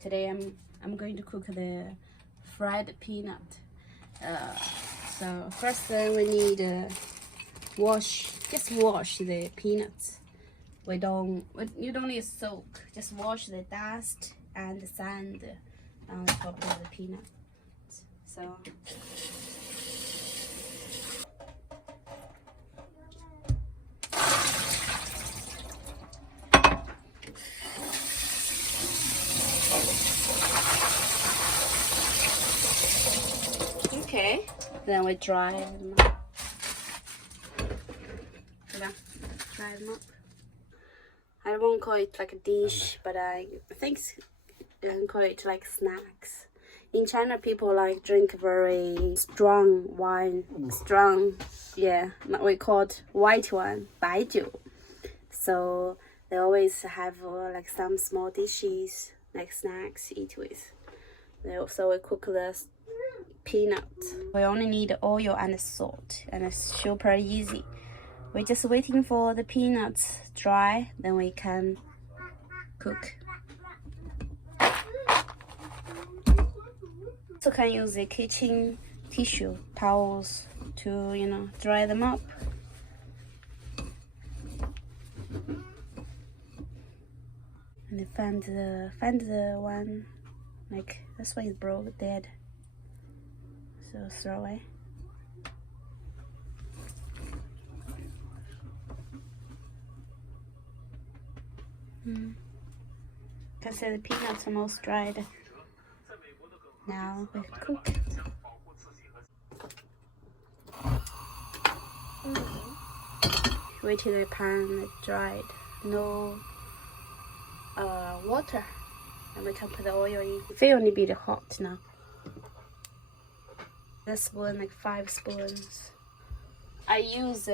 Today I'm going to cook the fried peanut. So first we need wash the peanuts. You don't need soak. Just wash the dust and the sand on top of the peanut. So okay, then we dry them up. Dry them up. I won't call it like a dish, but I think you can call it like snacks. In China, people like drink very strong wine, we call it white wine, 白酒. So they always have like some small dishes, like snacks, eat with. So we cook the peanuts. We only need oil and salt, and it's super easy. We're just waiting for the peanuts dry, then we can cook. Also can use the kitchen tissue towels to dry them up. And find the one, like this one is broke, dead, so throw away. You can see the peanuts are almost dried. Now we cook. Wait till the pan is dried. No water. And we can put the oil in. It will only be hot now. The spoon, like 5 spoons. I use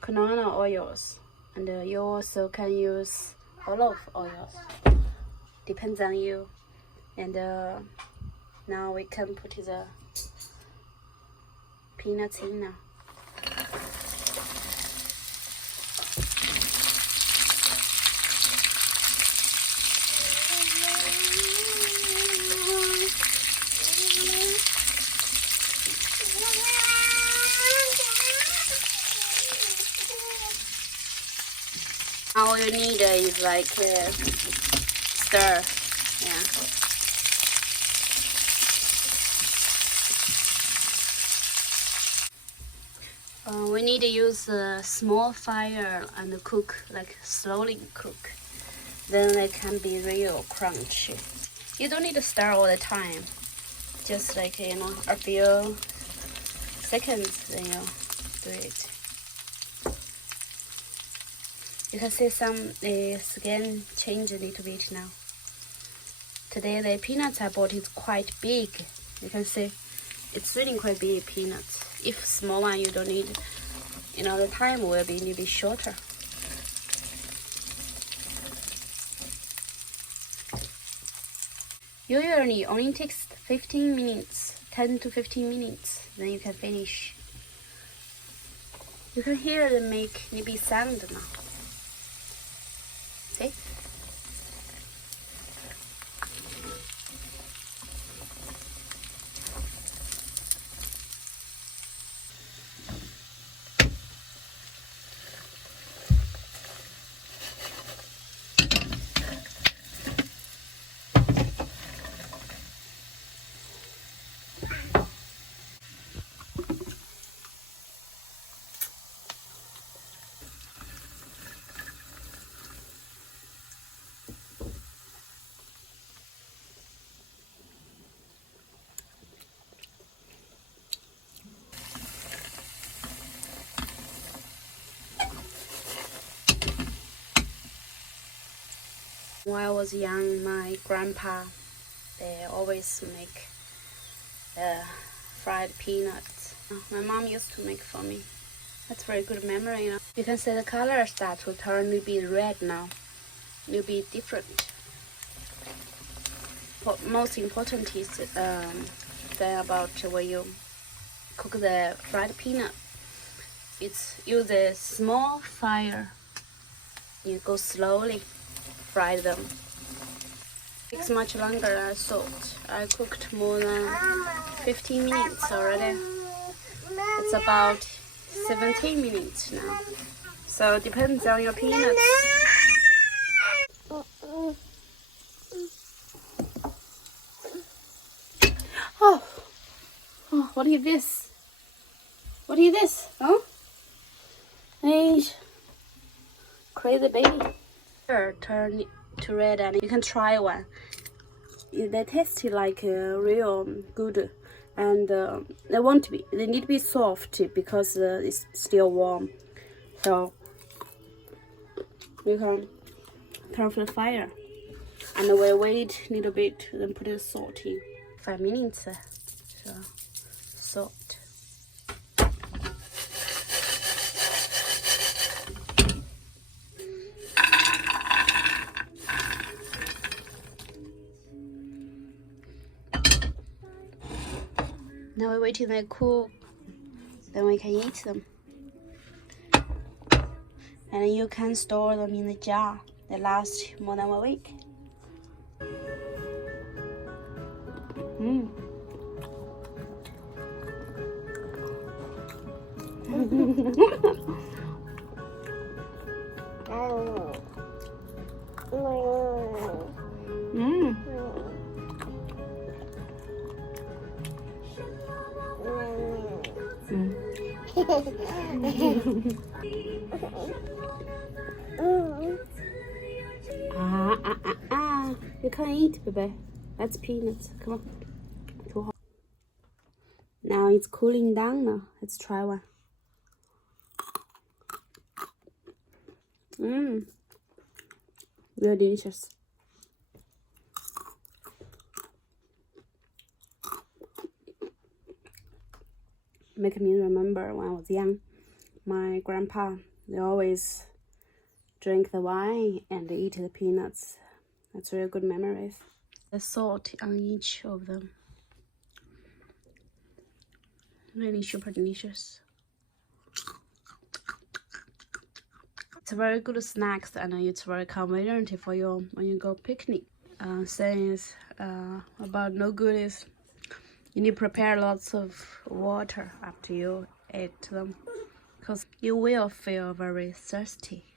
canola oils, and you also can use olive oils. Depends on you. And now we can put the peanuts in now. All you need is like stir, yeah. We need to use a small fire and cook, like slowly cook. Then it can be real crunchy. You don't need to stir all the time. Just like, a few seconds, then you do it. You can see the skin change a little bit now. Today the peanuts I bought is quite big. You can see it's really quite big peanuts. If small one, you don't need, the time will be a little bit shorter. Usually only takes 15 minutes, 10 to 15 minutes, then you can finish. You can hear them make maybe sound now. See? When I was young, my grandpa, they always make fried peanuts. My mom used to make for me. That's very good memory, You can see the color start to turn a little bit red now. A little bit different. What most important is thing about when you cook the fried peanut. It's use a small fire. You go slowly fry them. Takes much longer, I thought. I cooked more than 15 minutes already. It's about 17 minutes now. So it depends on your peanuts. Oh, what is this? What is this? Huh? Hey, crazy baby. Turn it to red and you can try one. They taste like real good, and they need to be soft because it's still warm. So you can turn off the fire and we'll wait a little bit, then put the salt in. 5 minutes. So salt. Now we're waiting they cool, then we can eat them. And you can store them in the jar. They last more than a week. You can't eat, baby. That's peanuts. Come on. Too hot. Now it's cooling down now. Let's try one. Very delicious. Make me remember when I was young. My grandpa, they always drink the wine and eat the peanuts. That's really good memories. The salt on each of them. Really super delicious. It's a very good snacks and it's very convenient for you when you go picnic. Things about no good is you need to prepare lots of water after you eat them because you will feel very thirsty.